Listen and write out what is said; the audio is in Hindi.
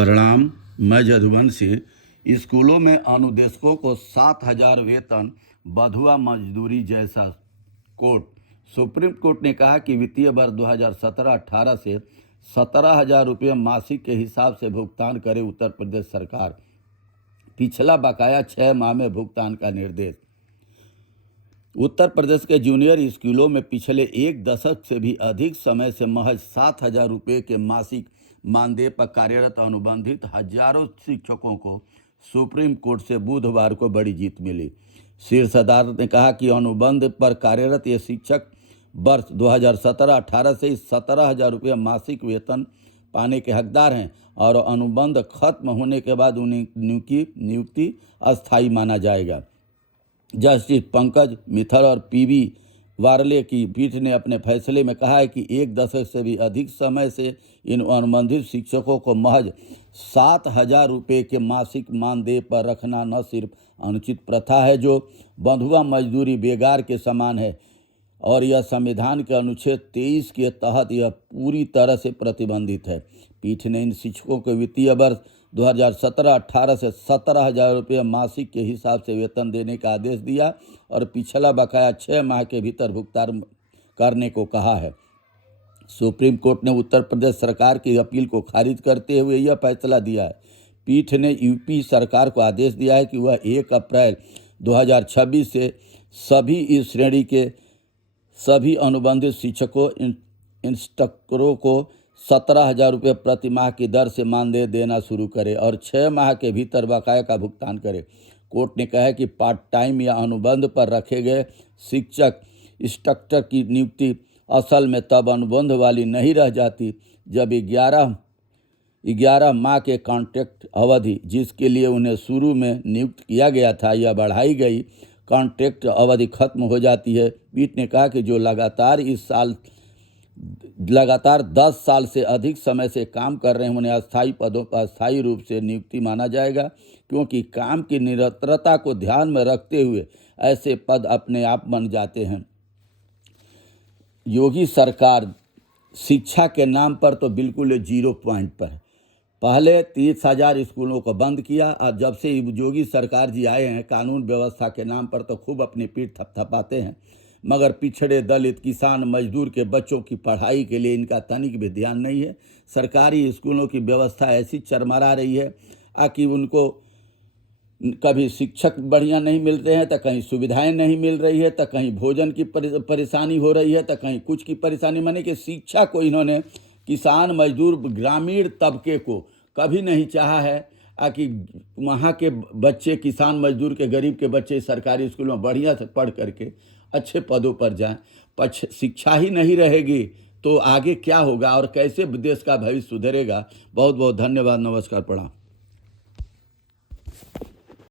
प्रणाम। मैं यदुवंशी। स्कूलों में अनुदेशकों को 7,000 वेतन, बंधुआ मजदूरी जैसा कोट। सुप्रीम कोर्ट ने कहा कि वित्तीय वर्ष 2017-18 से 17,000 रुपये मासिक के हिसाब से भुगतान करे उत्तर प्रदेश सरकार। पिछला बकाया 6 माह में भुगतान का निर्देश। उत्तर प्रदेश के जूनियर स्कूलों में पिछले एक दशक से भी अधिक समय से महज 7,000 रुपये के मासिक मानदेय पर कार्यरत अनुबंधित हजारों शिक्षकों को सुप्रीम कोर्ट से बुधवार को बड़ी जीत मिली। शीर्ष अदालत ने कहा कि अनुबंध पर कार्यरत ये शिक्षक वर्ष 2017-18 से 17,000 रुपये मासिक वेतन पाने के हकदार हैं और अनुबंध खत्म होने के बाद उन्हें नियुक्ति अस्थायी माना जाएगा। जस्टिस पंकज मित्तल और पीवी वार्ले की पीठ ने अपने फैसले में कहा है कि एक दशक से भी अधिक समय से इन अनुबंधित शिक्षकों को महज 7,000 रुपये के मासिक मानदेय पर रखना न सिर्फ अनुचित प्रथा है जो बंधुआ मजदूरी बेगार के समान है और यह संविधान के अनुच्छेद 23 के तहत यह पूरी तरह से प्रतिबंधित है। पीठ ने इन शिक्षकों को वित्तीय वर्ष 2017-18 से 17,000 रुपये मासिक के हिसाब से वेतन देने का आदेश दिया और पिछला बकाया 6 माह के भीतर भुगतान करने को कहा है। सुप्रीम कोर्ट ने उत्तर प्रदेश सरकार की अपील को खारिज करते हुए यह फैसला दिया है। पीठ ने यूपी सरकार को आदेश दिया है कि वह 1 अप्रैल 2026 से सभी इस श्रेणी के सभी अनुबंधित शिक्षकों इंस्ट्रक्टरों को 17,000 रुपये प्रति माह की दर से मानदेय देना शुरू करे और 6 माह के भीतर बकाया का भुगतान करे। कोर्ट ने कहा है कि पार्ट टाइम या अनुबंध पर रखे गए शिक्षक इंस्ट्रक्टर की नियुक्ति असल में तब अनुबंध वाली नहीं रह जाती जब 11 माह के कॉन्ट्रैक्ट अवधि जिसके लिए उन्हें शुरू में नियुक्त किया गया था या बढ़ाई गई कॉन्ट्रैक्ट अवधि खत्म हो जाती है। पीठ ने कहा कि जो लगातार 10 साल से अधिक समय से काम कर रहे हैं उन्हें अस्थायी पदों पर अस्थायी रूप से नियुक्ति माना जाएगा क्योंकि काम की निरंतरता को ध्यान में रखते हुए ऐसे पद अपने आप बन जाते हैं। योगी सरकार शिक्षा के नाम पर तो बिल्कुल 0 पॉइंट पर है। पहले 30,000 स्कूलों को बंद किया और जब से योगी सरकार जी आए हैं कानून व्यवस्था के नाम पर तो खूब अपनी पीठ थपथपाते हैं, मगर पिछड़े दलित किसान मजदूर के बच्चों की पढ़ाई के लिए इनका तनिक भी ध्यान नहीं है। सरकारी स्कूलों की व्यवस्था ऐसी चरमरा रही है कि उनको कभी शिक्षक बढ़िया नहीं मिलते हैं तो कहीं सुविधाएं नहीं मिल रही है तो कहीं भोजन की परेशानी हो रही है तो कहीं कुछ की परेशानी। माने कि शिक्षा को इन्होंने किसान मजदूर ग्रामीण तबके को कभी नहीं चाहा है कि वहाँ के बच्चे किसान मजदूर के गरीब के बच्चे सरकारी स्कूलों में बढ़िया से पढ़ करके अच्छे पदों पर जाएं। शिक्षा ही नहीं रहेगी तो आगे क्या होगा और कैसे देश का भविष्य सुधरेगा। बहुत बहुत धन्यवाद। नमस्कार, प्रणाम।